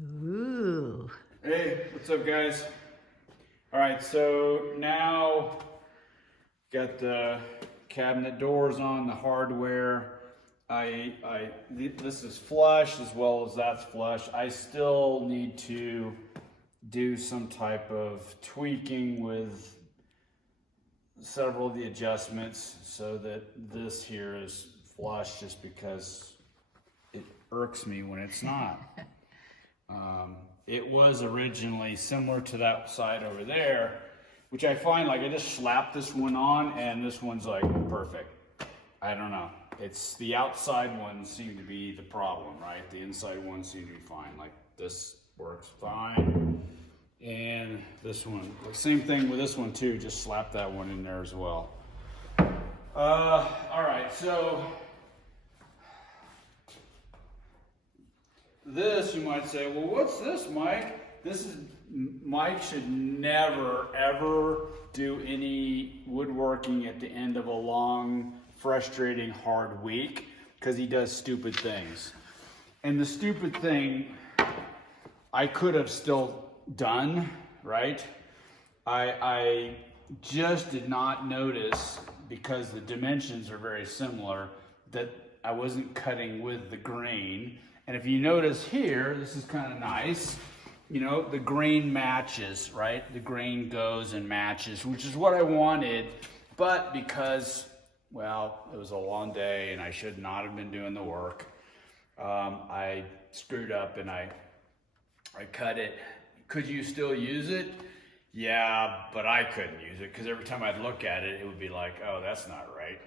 Ooh. Hey, what's up, guys? All right, so now got the cabinet doors on, the hardware. This is flush as well as that's flush. I still need to do some type of tweaking with several of the adjustments so that this here is flush, just because it irks me when it's not. It was originally similar to that side over there, which I find, like, I just slapped this one on and this one's like perfect. I don't know. It's the outside ones seem to be the problem, right? The inside ones seem to be fine. Like, this works fine. And this one, the same thing with this one too. Just slap that one in there as well. All right, so this, you might say, well, what's this, Mike? This is, Mike should never, ever do any woodworking at the end of a long, frustrating, hard week, because he does stupid things. And the stupid thing I could have still done, right? I just did not notice, because the dimensions are very similar, that I wasn't cutting with the grain. And if you notice here, this is kind of nice. You know, the grain matches, right? The grain goes and matches, which is what I wanted. But because, well, it was a long day and I should not have been doing the work, I screwed up and I cut it. Could you still use it? Yeah, but I couldn't use it, because every time I'd look at it, it would be like, oh, that's not right.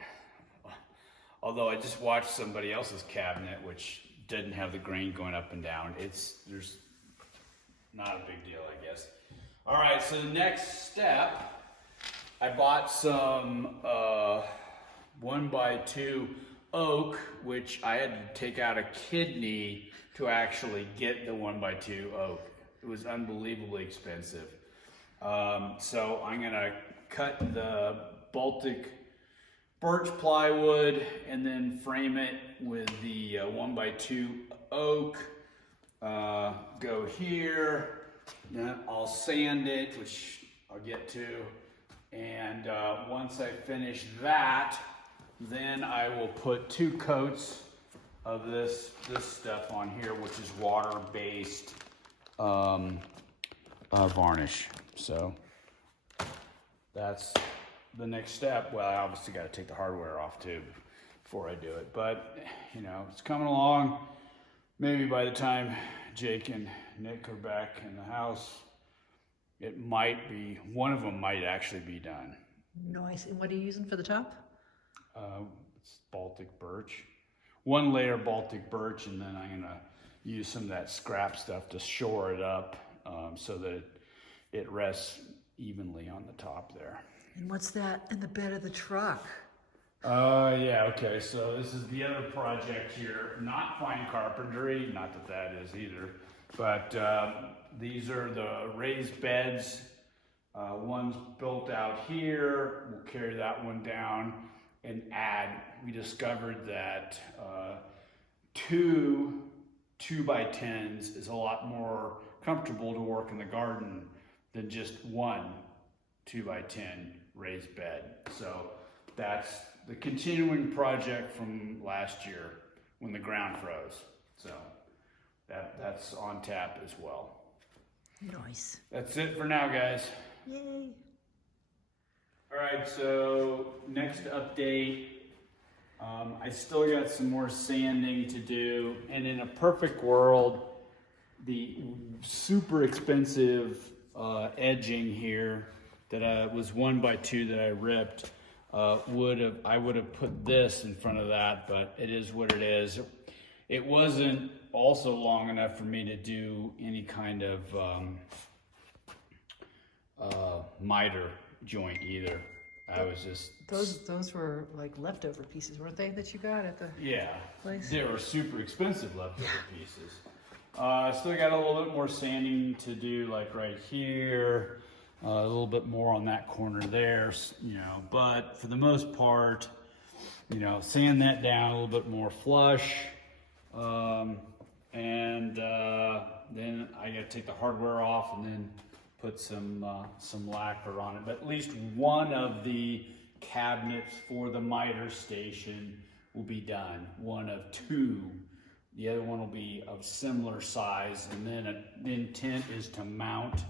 Although I just watched somebody else's cabinet, which didn't have the grain going up and down. There's not a big deal, I guess. All right, so the next step, I bought some 1x2 oak, which I had to take out a kidney to actually get the 1x2 oak. It was unbelievably expensive. So I'm gonna cut the Baltic birch plywood and then frame it with the 1x2 oak. Go here, then I'll sand it, which I'll get to. And once I finish that, then I will put 2 coats of this stuff on here, which is water-based varnish. So that's the next step. Well, I obviously got to take the hardware off too before I do it, but you know, it's coming along. Maybe by the time Jake and Nick are back in the house, it might be, one of them might actually be done. Nice. And what are you using for the top? It's Baltic birch. 1 layer Baltic birch, and then I'm gonna use some of that scrap stuff to shore it up, so that it rests evenly on the top there. And what's that in the bed of the truck? Yeah, okay, so this is the other project here, not fine carpentry, not that that is either, but these are the raised beds. One's built out here, we'll carry that one down and add. We discovered that 2 2x10s is a lot more comfortable to work in the garden than just 1 2x10 raised bed. So that's the continuing project from last year when the ground froze. So that's on tap as well. Nice. That's it for now, guys. Yay. All right, so next update. I still got some more sanding to do, and in a perfect world, the super expensive edging here that was 1x2 that I ripped, I would have put this in front of that, but it is what it is. It wasn't also long enough for me to do any kind of miter joint either. I was just... Those were like leftover pieces, weren't they, that you got at the place? They were super expensive leftover pieces. Still got a little bit more sanding to do, like right here, a little bit more on that corner there, you know, but for the most part, you know, sand that down a little bit more flush, and then I got to take the hardware off and then put some lacquer on it. But at least one of the cabinets for the miter station will be done. One of two. The other one will be of similar size, and then the intent is to mount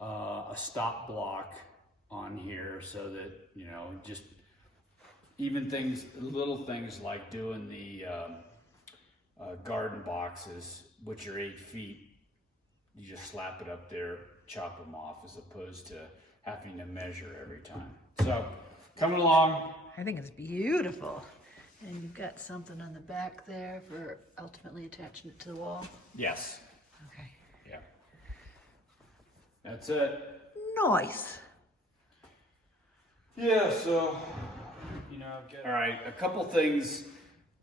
a stop block on here so that, you know, just even things, little things like doing the garden boxes, which are 8 feet, you just slap it up there, chop them off, as opposed to having to measure every time. So, coming along. I think it's beautiful. And you've got something on the back there for ultimately attaching it to the wall? Yes. Okay. Yeah. That's it. Nice. Yeah, so, you know, all right, a couple things.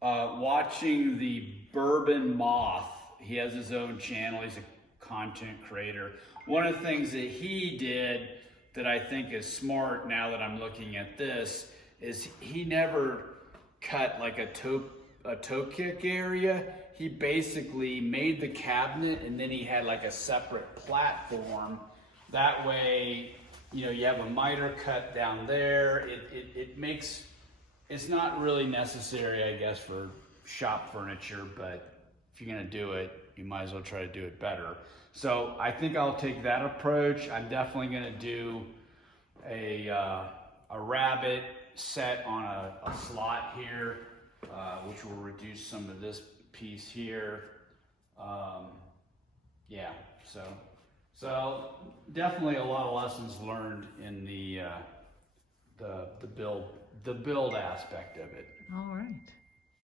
Watching the Bourbon Moth, he has his own channel, he's a content creator. One of the things that he did that I think is smart now that I'm looking at this is he never cut like a toe kick area. He basically made the cabinet and then he had like a separate platform. That way, you know, you have a miter cut down there. It makes, it's not really necessary, I guess, for shop furniture, but if you're gonna do it, you might as well try to do it better. So I think I'll take that approach. I'm definitely gonna do a rabbet set on a slot here, which will reduce some of this piece here. Yeah, so definitely a lot of lessons learned in the build aspect of it. All right.